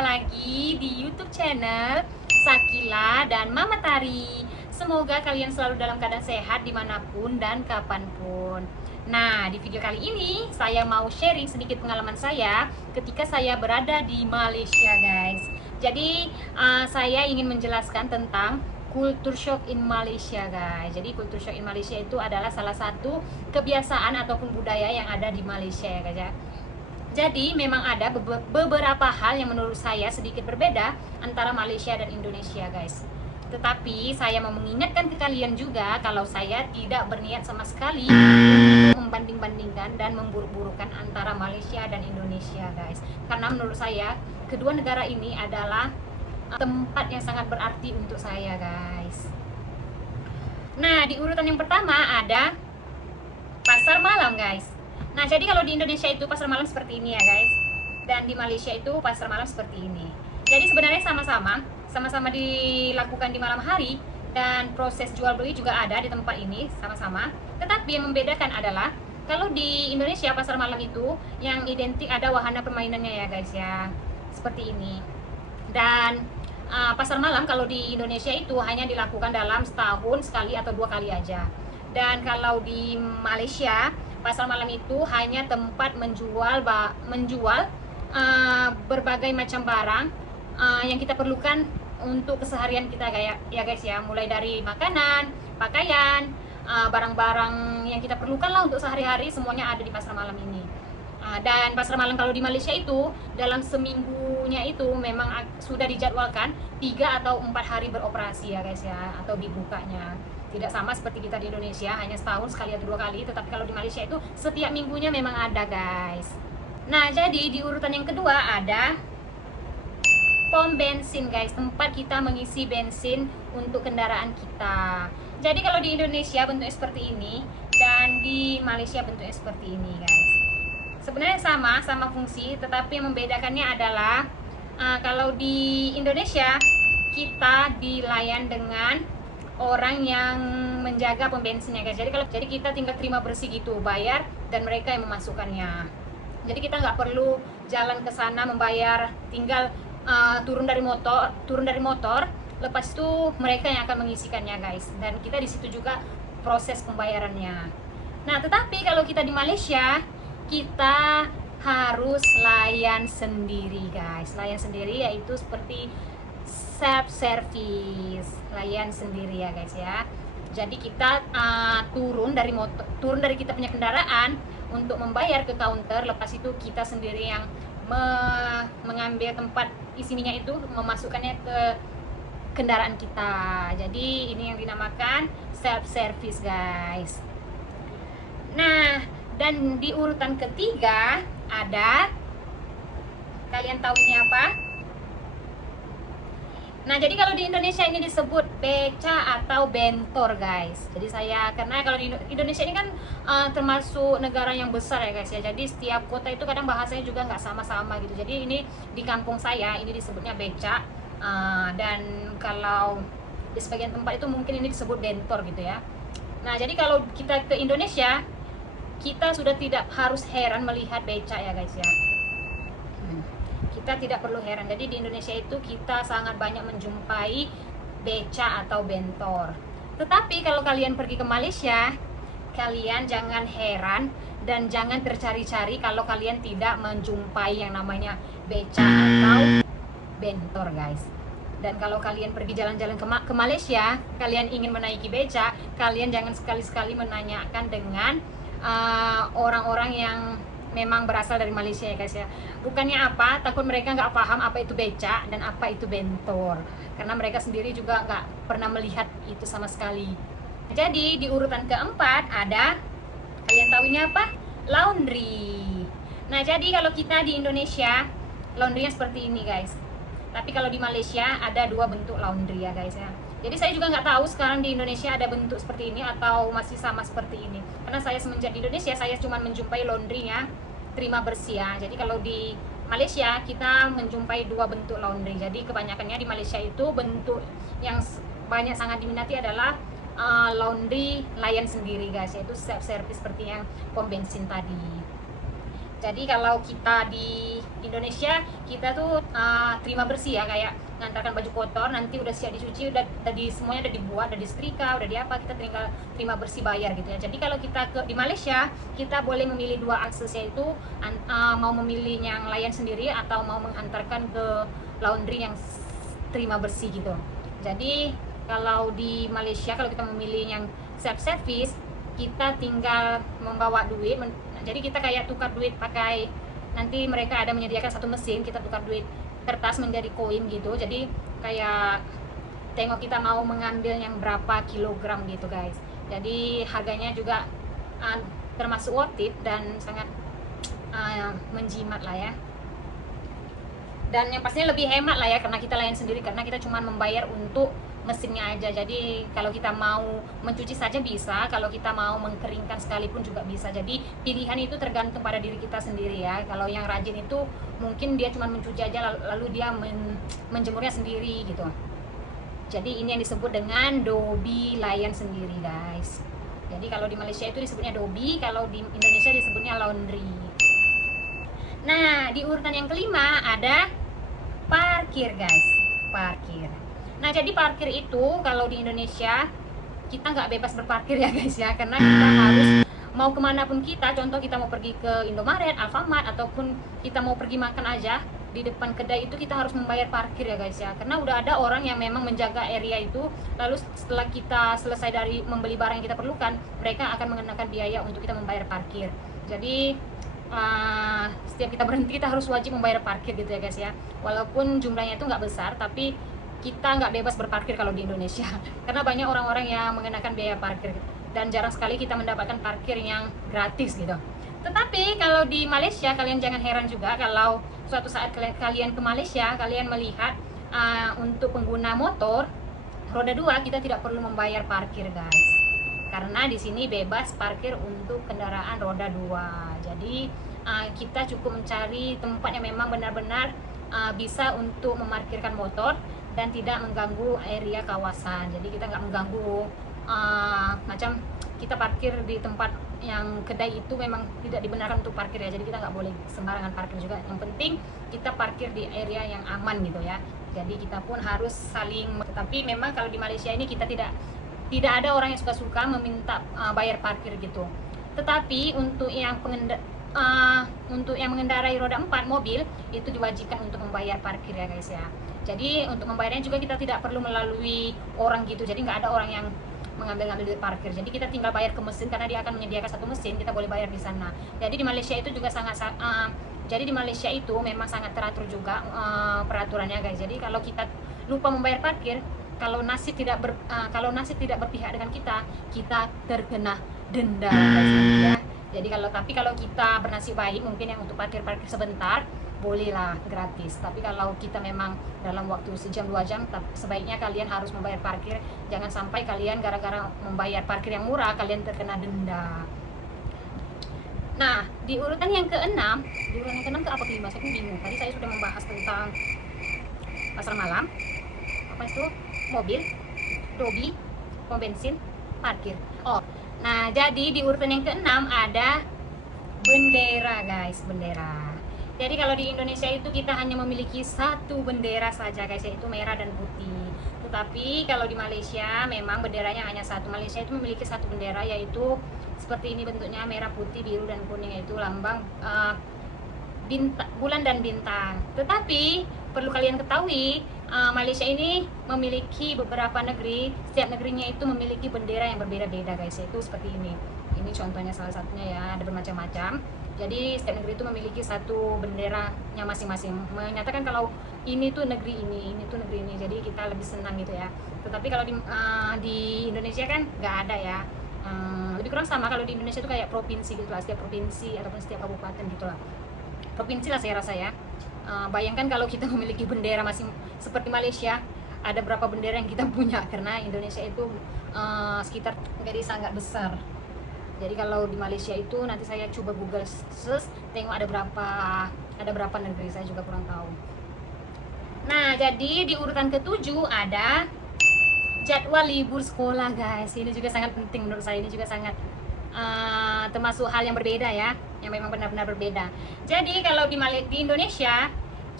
berjumpa lagi di YouTube channel Sakila dan Mama Tari. Semoga kalian selalu dalam keadaan sehat dimanapun dan kapanpun. Nah, di video kali ini saya mau sharing sedikit pengalaman saya ketika saya berada di Malaysia, guys. Jadi saya ingin menjelaskan tentang culture shock in Malaysia, guys. Jadi culture shock in Malaysia itu adalah salah satu kebiasaan ataupun budaya yang ada di Malaysia, ya guys ya. Jadi memang ada beberapa hal yang menurut saya sedikit berbeda antara Malaysia dan Indonesia, guys. Tetapi saya mau mengingatkan ke kalian juga kalau saya tidak berniat sama sekali untuk membanding-bandingkan dan memburuk-burukan antara Malaysia dan Indonesia, guys. Karena menurut saya kedua negara ini adalah tempat yang sangat berarti untuk saya, guys. Nah, di urutan yang pertama ada pasar malam, guys. Nah, jadi kalau di Indonesia itu pasar malam seperti ini ya, guys. Dan di Malaysia itu pasar malam seperti ini. Jadi sebenarnya sama-sama dilakukan di malam hari, dan proses jual beli juga ada di tempat ini sama-sama. Tetapi yang membedakan adalah kalau di Indonesia pasar malam itu yang identik ada wahana permainannya ya, guys ya. Seperti ini. Dan pasar malam kalau di Indonesia itu hanya dilakukan dalam setahun sekali atau 2 kali aja. Dan kalau di Malaysia pasar malam itu hanya tempat menjual berbagai macam barang yang kita perlukan untuk keseharian kita, kayak ya guys ya, mulai dari makanan, pakaian, barang-barang yang kita perlukan lah untuk sehari-hari, semuanya ada di pasar malam ini. Dan pasar malam kalau di Malaysia itu dalam seminggunya itu memang sudah dijadwalkan 3 atau 4 hari beroperasi ya guys ya, atau dibukanya. Tidak sama seperti kita di Indonesia, hanya setahun sekali atau 2 kali. Tetapi kalau di Malaysia itu setiap minggunya memang ada, guys. Nah, jadi di urutan yang kedua ada pom bensin, guys. Tempat kita mengisi bensin untuk kendaraan kita. Jadi kalau di Indonesia bentuknya seperti ini, dan di Malaysia bentuknya seperti ini, guys. Sebenarnya sama fungsi, tetapi yang membedakannya adalah kalau di Indonesia kita dilayan dengan orang yang menjaga pom bensinnya, guys. Jadi kita tinggal terima bersih gitu, bayar, dan mereka yang memasukkannya. Jadi kita nggak perlu jalan ke sana membayar, tinggal turun dari motor, lepas itu mereka yang akan mengisikannya, guys. Dan kita di situ juga proses pembayarannya. Nah, tetapi kalau kita di Malaysia, kita harus layan sendiri, guys. Layan sendiri yaitu seperti self service, layan sendiri ya guys ya. Jadi kita turun dari kita punya kendaraan untuk membayar ke counter, lepas itu kita sendiri yang mengambil tempat isi minyak itu, memasukkannya ke kendaraan kita. Jadi ini yang dinamakan self service, guys. Nah, dan di urutan ketiga ada, kalian tahu ini apa? Nah, jadi kalau di Indonesia ini disebut beca atau bentor, guys. Jadi karena kalau di Indonesia ini kan termasuk negara yang besar ya guys ya. Jadi setiap kota itu kadang bahasanya juga nggak sama-sama gitu. Jadi ini di kampung saya ini disebutnya beca, dan kalau di sebagian tempat itu mungkin ini disebut bentor gitu ya. Nah, jadi kalau kita ke Indonesia, kita sudah tidak harus heran melihat beca ya guys ya. Kita tidak perlu heran. Jadi di Indonesia itu kita sangat banyak menjumpai beca atau bentor. Tetapi kalau kalian pergi ke Malaysia, kalian jangan heran dan jangan tercari-cari kalau kalian tidak menjumpai yang namanya beca atau bentor, guys. Dan kalau kalian pergi jalan-jalan ke Malaysia, kalian ingin menaiki beca, kalian jangan sekali-sekali menanyakan dengan orang-orang yang memang berasal dari Malaysia ya guys ya. Bukannya apa, takut mereka nggak paham apa itu beca dan apa itu bentor, karena mereka sendiri juga nggak pernah melihat itu sama sekali. Jadi di urutan keempat ada, kalian tahu ini apa? Laundry. Nah, jadi kalau kita di Indonesia laundrynya seperti ini, guys. Tapi kalau di Malaysia ada 2 bentuk laundry ya guys ya. Jadi saya juga nggak tahu sekarang di Indonesia ada bentuk seperti ini atau masih sama seperti ini. Karena saya semenjak di Indonesia, saya cuma menjumpai laundrynya terima bersih ya. Jadi kalau di Malaysia kita menjumpai 2 bentuk laundry. Jadi kebanyakannya di Malaysia itu bentuk yang banyak sangat diminati adalah laundry layan sendiri, guys, yaitu self service seperti yang pom bensin tadi. Jadi kalau kita di Indonesia, kita tuh terima bersih ya, kayak ngantarkan baju kotor nanti udah siap dicuci, udah semuanya udah dibuat, udah disetrika, udah di apa, kita tinggal terima bersih bayar gitu ya. Jadi kalau kita di Malaysia, kita boleh memilih dua akses, yaitu mau memilih yang layan sendiri atau mau menghantarkan ke laundry yang terima bersih gitu. Jadi kalau di Malaysia, kalau kita memilih yang self service, kita tinggal membawa duit. Jadi kita kayak tukar duit pakai, nanti mereka ada menyediakan satu mesin, kita tukar duit kertas menjadi koin gitu. Jadi kayak tengok kita mau mengambil yang berapa kilogram gitu guys. Jadi harganya juga termasuk worth it dan sangat menjimat lah ya. Dan yang pastinya lebih hemat lah ya, karena kita layan sendiri, karena kita cuma membayar untuk mesinnya aja. Jadi kalau kita mau mencuci saja bisa, kalau kita mau mengkeringkan sekalipun juga bisa. Jadi pilihan itu tergantung pada diri kita sendiri ya. Kalau yang rajin itu mungkin dia cuma mencuci aja lalu dia menjemurnya sendiri gitu. Jadi ini yang disebut dengan dobi layan sendiri guys. Jadi kalau di Malaysia itu disebutnya dobi, kalau di Indonesia disebutnya laundry. Nah, di urutan yang kelima ada parkir guys, parkir. Nah, jadi parkir itu kalau di Indonesia kita nggak bebas berparkir ya guys ya, karena kita harus mau kemanapun kita, contoh kita mau pergi ke Indomaret, Alfamart, ataupun kita mau pergi makan aja, di depan kedai itu kita harus membayar parkir ya guys ya, karena udah ada orang yang memang menjaga area itu. Lalu setelah kita selesai dari membeli barang yang kita perlukan, mereka akan mengenakan biaya untuk kita membayar parkir. Jadi setiap kita berhenti kita harus wajib membayar parkir gitu ya guys ya, walaupun jumlahnya itu nggak besar, tapi kita nggak bebas berparkir kalau di Indonesia karena banyak orang-orang yang mengenakan biaya parkir dan jarang sekali kita mendapatkan parkir yang gratis gitu. Tetapi kalau di Malaysia, kalian jangan heran juga kalau suatu saat kalian ke Malaysia, kalian melihat untuk pengguna motor roda 2 kita tidak perlu membayar parkir guys, karena di sini bebas parkir untuk kendaraan roda 2. Jadi kita cukup mencari tempat yang memang benar-benar bisa untuk memarkirkan motor dan tidak mengganggu area kawasan. Jadi kita nggak mengganggu macam kita parkir di tempat yang kedai itu memang tidak dibenarkan untuk parkir ya. Jadi kita nggak boleh sembarangan parkir juga. Yang penting kita parkir di area yang aman gitu ya. Jadi kita pun harus saling. Tetapi memang kalau di Malaysia ini kita tidak ada orang yang suka-suka meminta bayar parkir gitu. Tetapi untuk yang mengendarai roda 4 mobil itu diwajibkan untuk membayar parkir ya guys ya. Jadi untuk membayarnya juga kita tidak perlu melalui orang gitu. Jadi nggak ada orang yang mengambil duit parkir. Jadi kita tinggal bayar ke mesin, karena dia akan menyediakan satu mesin, kita boleh bayar di sana. Jadi di Malaysia itu juga jadi di Malaysia itu memang sangat teratur juga peraturannya guys. Jadi kalau kita lupa membayar parkir, kalau nasib tidak berpihak dengan kita terkena denda guys ya. Jadi kalau kita bernasib baik, mungkin yang untuk parkir sebentar bolehlah gratis. Tapi kalau kita memang dalam waktu sejam 2 jam, sebaiknya kalian harus membayar parkir. Jangan sampai kalian gara-gara membayar parkir yang murah kalian terkena denda. Nah, di urutan yang ke-6 ke apa kelima? Saya bingung. Tadi saya sudah membahas tentang pasar malam, apa itu, mobil, dobi, pom bensin, parkir. Nah, jadi di urutan yang ke-6 ada bendera guys, bendera. Jadi kalau di Indonesia itu kita hanya memiliki satu bendera saja guys, yaitu merah dan putih. Tetapi kalau di Malaysia memang benderanya hanya satu. Malaysia itu memiliki satu bendera, yaitu seperti ini bentuknya, merah, putih, biru, dan kuning, yaitu lambang bulan dan bintang. Tetapi perlu kalian ketahui, Malaysia ini memiliki beberapa negeri. Setiap negerinya itu memiliki bendera yang berbeda-beda guys, yaitu seperti ini. Ini contohnya salah satunya ya, ada bermacam-macam. Jadi setiap negeri itu memiliki satu benderanya masing-masing, menyatakan kalau ini tuh negeri ini tuh negeri ini. Jadi kita lebih senang gitu ya. Tetapi kalau di Indonesia kan nggak ada ya. Lebih kurang sama. Kalau di Indonesia itu kayak provinsi gitu lah, setiap provinsi ataupun setiap kabupaten gitu lah. Provinsi lah saya rasa ya. Bayangkan kalau kita memiliki bendera masing seperti Malaysia, ada berapa bendera yang kita punya, karena Indonesia itu sekitar jadi sangat besar. Jadi kalau di Malaysia itu nanti saya coba Google search, tengok ada berapa negeri, saya juga kurang tahu. Nah, jadi di urutan ke-7 ada jadwal libur sekolah guys. Ini juga sangat penting menurut saya, ini juga sangat termasuk hal yang berbeda ya, yang memang benar-benar berbeda. Jadi kalau di Indonesia,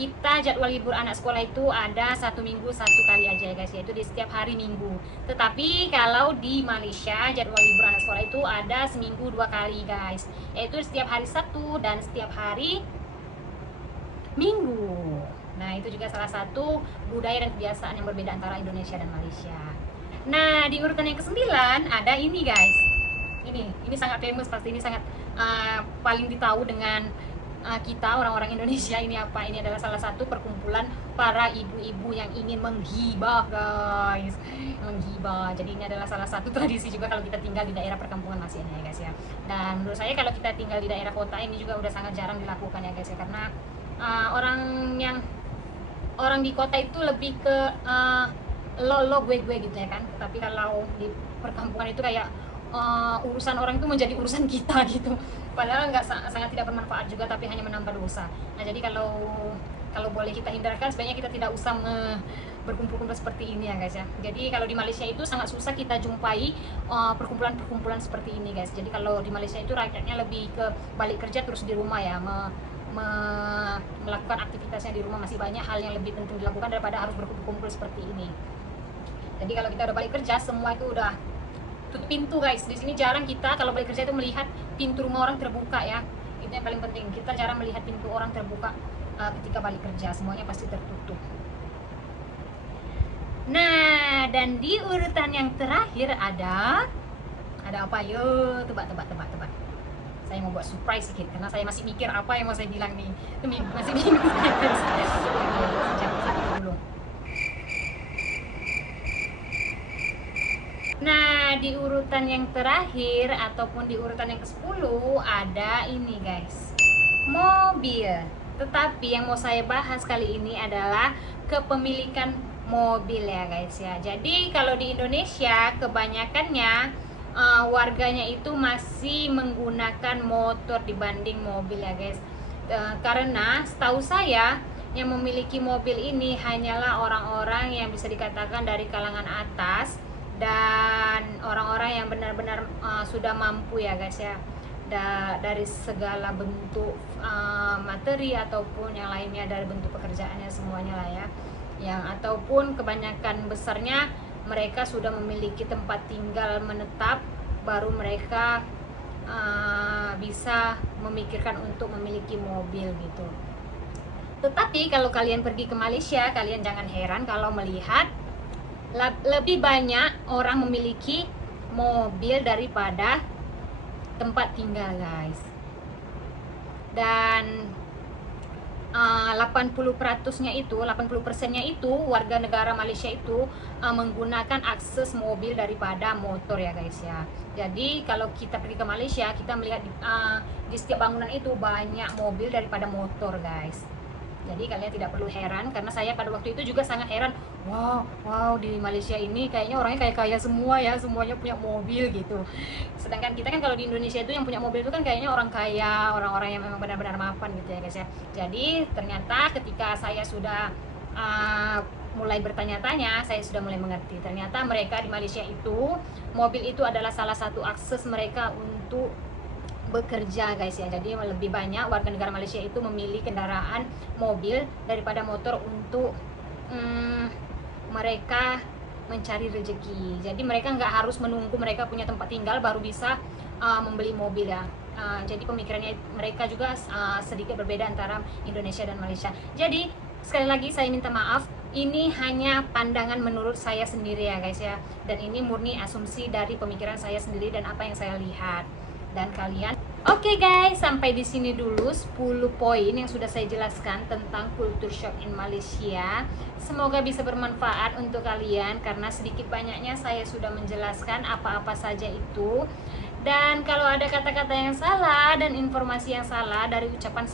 kita jadwal libur anak sekolah itu ada 1 minggu 1 kali aja ya guys, yaitu di setiap hari Minggu. Tetapi kalau di Malaysia, jadwal libur anak sekolah itu ada seminggu 2 kali guys, yaitu setiap hari Sabtu dan setiap hari Minggu. Nah, itu juga salah satu budaya dan kebiasaan yang berbeda antara Indonesia dan Malaysia. Nah, di urutan yang ke-9 ada ini guys. Ini sangat famous, pasti ini sangat paling ditahu dengan kita orang-orang Indonesia. Ini apa? Ini adalah salah satu perkumpulan para ibu-ibu yang ingin menghibah guys, menghibah. Jadi ini adalah salah satu tradisi juga kalau kita tinggal di daerah perkampungan masih ya guys ya. Dan menurut saya kalau kita tinggal di daerah kota ini juga udah sangat jarang dilakukan ya guys ya, karena orang di kota itu lebih ke lo gue gitu ya kan. Tapi kalau di perkampungan itu kayak urusan orang itu menjadi urusan kita gitu, padahal sangat tidak bermanfaat juga, tapi hanya menambah dosa. Nah, jadi kalau boleh kita hindarkan, sebaiknya kita tidak usah berkumpul-kumpul seperti ini ya guys ya. Jadi kalau di Malaysia itu sangat susah kita jumpai perkumpulan-perkumpulan seperti ini guys. Jadi kalau di Malaysia itu rakyatnya lebih ke balik kerja terus di rumah ya, melakukan aktivitasnya di rumah. Masih banyak hal yang lebih penting dilakukan daripada harus berkumpul-kumpul seperti ini. Jadi kalau kita udah balik kerja, semua itu udah tutup pintu guys. Di sini jarang kita kalau balik kerja itu melihat pintu rumah orang terbuka ya. Itu yang paling penting. Kita jarang melihat pintu orang terbuka ketika balik kerja. Semuanya pasti tertutup. Nah, dan di urutan yang terakhir ada apa? Yo, tebak. Saya mau buat surprise sedikit karena saya masih mikir apa yang mau saya bilang nih. Masih bingung. Dulu. Nah, di urutan yang terakhir ataupun di urutan yang ke-10 ada ini guys, mobil. Tetapi yang mau saya bahas kali ini adalah kepemilikan mobil ya guys ya. Jadi kalau di Indonesia kebanyakannya warganya itu masih menggunakan motor dibanding mobil ya guys. Karena setahu saya yang memiliki mobil ini hanyalah orang-orang yang bisa dikatakan dari kalangan atas dan orang-orang yang benar-benar sudah mampu ya guys ya, dari segala bentuk materi ataupun yang lainnya, dari bentuk pekerjaannya semuanya lah ya, yang ataupun kebanyakan besarnya mereka sudah memiliki tempat tinggal menetap, baru mereka bisa memikirkan untuk memiliki mobil gitu. Tetapi kalau kalian pergi ke Malaysia, kalian jangan heran kalau melihat lebih banyak orang memiliki mobil daripada tempat tinggal guys. Dan 80%-nya itu warga negara Malaysia itu menggunakan akses mobil daripada motor ya guys ya. Jadi kalau kita pergi ke Malaysia, kita melihat di setiap bangunan itu banyak mobil daripada motor guys. Jadi kalian tidak perlu heran, karena saya pada waktu itu juga sangat heran. Wow, di Malaysia ini kayaknya orangnya kayak kaya semua ya, semuanya punya mobil gitu. Sedangkan kita kan kalau di Indonesia itu yang punya mobil itu kan kayaknya orang kaya, orang-orang yang memang benar-benar mapan gitu ya guys ya. Jadi ternyata ketika saya sudah mulai bertanya-tanya, saya sudah mulai mengerti. Ternyata mereka di Malaysia itu, mobil itu adalah salah satu akses mereka untuk bekerja guys ya. Jadi lebih banyak warga negara Malaysia itu memilih kendaraan mobil daripada motor untuk mereka mencari rezeki. Jadi mereka nggak harus menunggu mereka punya tempat tinggal baru bisa membeli mobil ya. Jadi pemikirannya mereka juga sedikit berbeda antara Indonesia dan Malaysia. Jadi sekali lagi saya minta maaf, ini hanya pandangan menurut saya sendiri ya guys ya. Dan ini murni asumsi dari pemikiran saya sendiri dan apa yang saya lihat. Dan kalian, oke guys, sampai di sini dulu 10 poin yang sudah saya jelaskan tentang culture shock in Malaysia. Semoga bisa bermanfaat untuk kalian, karena sedikit banyaknya saya sudah menjelaskan apa-apa saja itu. Dan kalau ada kata-kata yang salah dan informasi yang salah dari ucapan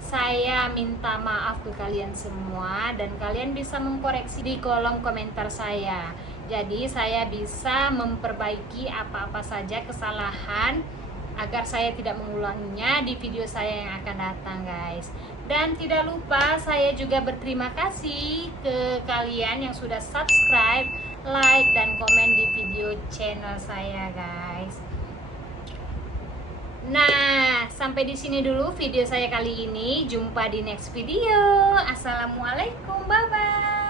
saya minta maaf ke kalian semua, dan kalian bisa mengkoreksi di kolom komentar saya. Jadi saya bisa memperbaiki apa-apa saja kesalahan agar saya tidak mengulanginya di video saya yang akan datang guys. Dan tidak lupa saya juga berterima kasih ke kalian yang sudah subscribe, like, dan komen di video channel saya guys. Nah, sampai di sini dulu video saya kali ini. Jumpa di next video. Assalamualaikum, bye bye.